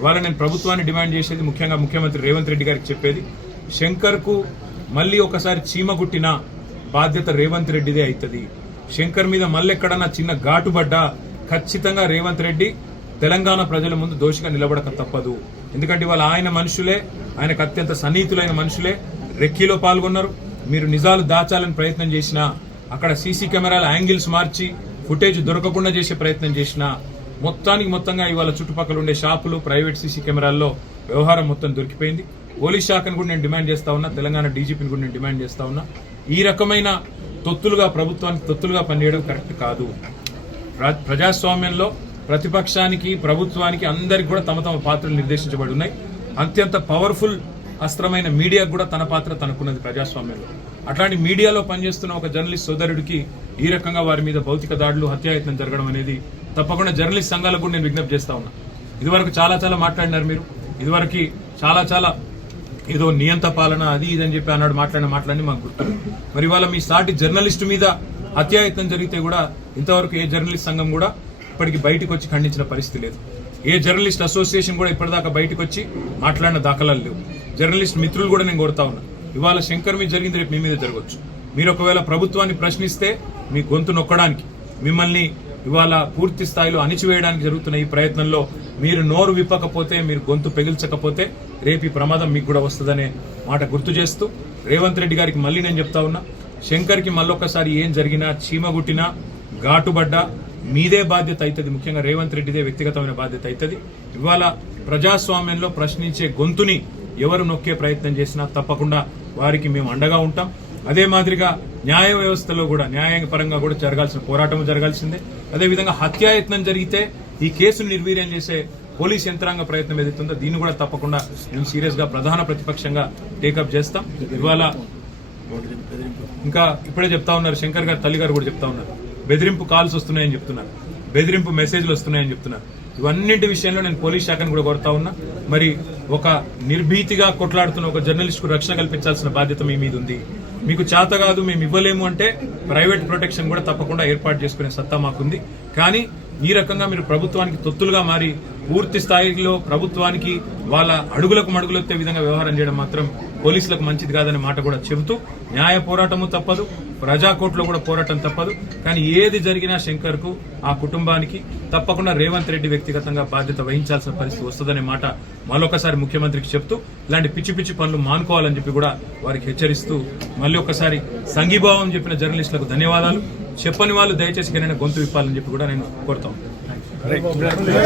ఇవాళ నేను ప్రభుత్వాన్ని డిమాండ్ చేసేది ముఖ్యంగా ముఖ్యమంత్రి రేవంత్ రెడ్డి గారికి చెప్పేది శంకర్కు మళ్ళీ ఒకసారి చీమ గుట్టిన బాధ్యత రేవంత్ రెడ్డిదే అవుతుంది శంకర్ మీద మళ్ళీ ఎక్కడన్నా చిన్న ఘాటుబడ్డా ఖచ్చితంగా రేవంత్ రెడ్డి తెలంగాణ ప్రజల ముందు దోషిగా నిలబడక తప్పదు. ఎందుకంటే ఇవాళ ఆయన మనుషులే ఆయనకు అత్యంత సన్నిహితులైన మనుషులే రెక్కీలో పాల్గొన్నారు. మీరు నిజాలు దాచాలని ప్రయత్నం చేసినా అక్కడ సీసీ కెమెరాల యాంగిల్స్ మార్చి ఫుటేజ్ దొరకకుండా చేసే ప్రయత్నం చేసినా మొత్తానికి మొత్తంగా ఇవాళ చుట్టుపక్కల ఉండే షాపులు ప్రైవేట్ సీసీ కెమెరాల్లో వ్యవహారం మొత్తం దొరికిపోయింది. పోలీస్ శాఖను కూడా నేను డిమాండ్ చేస్తా ఉన్నా తెలంగాణ డీజీపీని కూడా నేను డిమాండ్ చేస్తా ఉన్నా. ఈ రకమైన తొత్తులుగా ప్రభుత్వానికి తొత్తులుగా పనిచేయడం కరెక్ట్ కాదు. ప్ర- ప్రజాస్వామ్యంలో ప్రతిపక్షానికి ప్రభుత్వానికి అందరికి కూడా తమ తమ పాత్రలు నిర్దేశించబడి ఉన్నాయి. అత్యంత పవర్ఫుల్ అస్త్రమైన మీడియాకు కూడా తన పాత్ర తనకున్నది ప్రజాస్వామ్యంలో. అట్లాంటి మీడియాలో పనిచేస్తున్న ఒక జర్నలిస్ట్ సోదరుడికి ఈ రకంగా వారి మీద భౌతిక దాడులు హత్యాయత్నం జరగడం అనేది తప్పకుండా జర్నలిస్ట్ సంఘాలకు కూడా నేను విజ్ఞప్తి చేస్తా ఉన్నా. ఇదివరకు చాలా చాలా మాట్లాడినారు మీరు. ఇదివరకు చాలా చాలా ఏదో నియంత పాలన అది ఇది అని చెప్పి అన్నాడు మాట్లాడిన మాట్లాడి మాకు గుర్తు. మరి ఇవాళ మీ సాటి జర్నలిస్టు మీద అత్యాయత్నం జరిగితే కూడా ఇంతవరకు ఏ జర్నలిస్ట్ సంఘం కూడా ఇప్పటికి బయటకు వచ్చి ఖండించిన పరిస్థితి లేదు. ఏ జర్నలిస్ట్ అసోసియేషన్ కూడా ఇప్పటిదాకా బయటకు వచ్చి మాట్లాడిన దాఖలాలు లేవు. జర్నలిస్ట్ మిత్రులు కూడా నేను కోరుతా ఉన్నా. ఇవాళ శంకర్ మీద జరిగింది రేపు మీ మీద జరగవచ్చు. మీరు ఒకవేళ ప్రభుత్వాన్ని ప్రశ్నిస్తే మీ గొంతు నొక్కడానికి మిమ్మల్ని ఇవాళ పూర్తి స్థాయిలో అణిచివేయడానికి జరుగుతున్న ఈ ప్రయత్నంలో మీరు నోరు విప్పకపోతే మీరు గొంతు పెగిల్చకపోతే రేపు ఈ ప్రమాదం మీకు కూడా వస్తుందనే మాట గుర్తు చేస్తూ రేవంత్ రెడ్డి గారికి మళ్ళీ నేను చెప్తా ఉన్నా శంకర్కి మళ్ళొక్కసారి ఏం జరిగినా చీమగుట్టినా ఘాటుబడ్డా మీదే బాధ్యత అవుతుంది ముఖ్యంగా రేవంత్ రెడ్డిదే వ్యక్తిగతమైన బాధ్యత అవుతుంది ఇవాళ ప్రజాస్వామ్యంలో ప్రశ్నించే గొంతుని ఎవరు నొక్కే ప్రయత్నం చేసినా తప్పకుండా వారికి మేము అండగా ఉంటాం. అదే మాదిరిగా న్యాయ వ్యవస్థలో కూడా న్యాయపరంగా కూడా జరగాల్సిన పోరాటం జరగాల్సిందే. అదేవిధంగా హత్యాయత్నం జరిగితే ఈ కేసును నిర్వీర్యం చేసే పోలీస్ యంత్రాంగ ప్రయత్నం ఏదైతుందో దీన్ని కూడా తప్పకుండా మేము సీరియస్గా ప్రధాన ప్రతిపక్షంగా టేకప్ చేస్తాం. ఇవాళ ఇంకా ఇప్పుడే చెప్తా ఉన్నారు శంకర్ గారు తల్లి గారు కూడా చెప్తా ఉన్నారు. బెదిరింపు కాల్స్ వస్తున్నాయని చెప్తున్నారు. బెదిరింపు మెసేజ్లు వస్తున్నాయని చెప్తున్నారు. ఇవన్నింటి విషయంలో నేను పోలీస్ శాఖను కూడా కోరుతా ఉన్నా. మరి ఒక నిర్భీతిగా కొట్లాడుతున్న ఒక జర్నలిస్ట్కు రక్షణ కల్పించాల్సిన బాధ్యత మీ మీద ఉంది. మీకు చేత కాదు మేము ఇవ్వలేము అంటే ప్రైవేట్ ప్రొటెక్షన్ కూడా తప్పకుండా ఏర్పాటు చేసుకునే సత్తా మాకుంది. కానీ ఈ రకంగా మీరు ప్రభుత్వానికి తొత్తులుగా మారి పూర్తి స్థాయిలో ప్రభుత్వానికి వాళ్ళ అడుగులకు మడుగులొత్తే విధంగా వ్యవహారం చేయడం మాత్రం పోలీసులకు మంచిది కాదనే మాట కూడా చెబుతూ న్యాయ పోరాటము తప్పదు ప్రజా కూడా పోరాటం తప్పదు కానీ ఏది జరిగినా శంకర్కు ఆ కుటుంబానికి తప్పకుండా రేవంత్ రెడ్డి వ్యక్తిగతంగా బాధ్యత వహించాల్సిన పరిస్థితి వస్తుందనే మాట మరొకసారి ముఖ్యమంత్రికి చెప్తూ ఇలాంటి పిచ్చి పిచ్చి పనులు మానుకోవాలని చెప్పి కూడా వారికి హెచ్చరిస్తూ మళ్ళీ ఒకసారి సంఘీభావం చెప్పిన జర్నలిస్టులకు ధన్యవాదాలు. చెప్పని వాళ్ళు దయచేసి కనైనా గొంతు విప్పాలని చెప్పి కూడా నేను కోరుతాను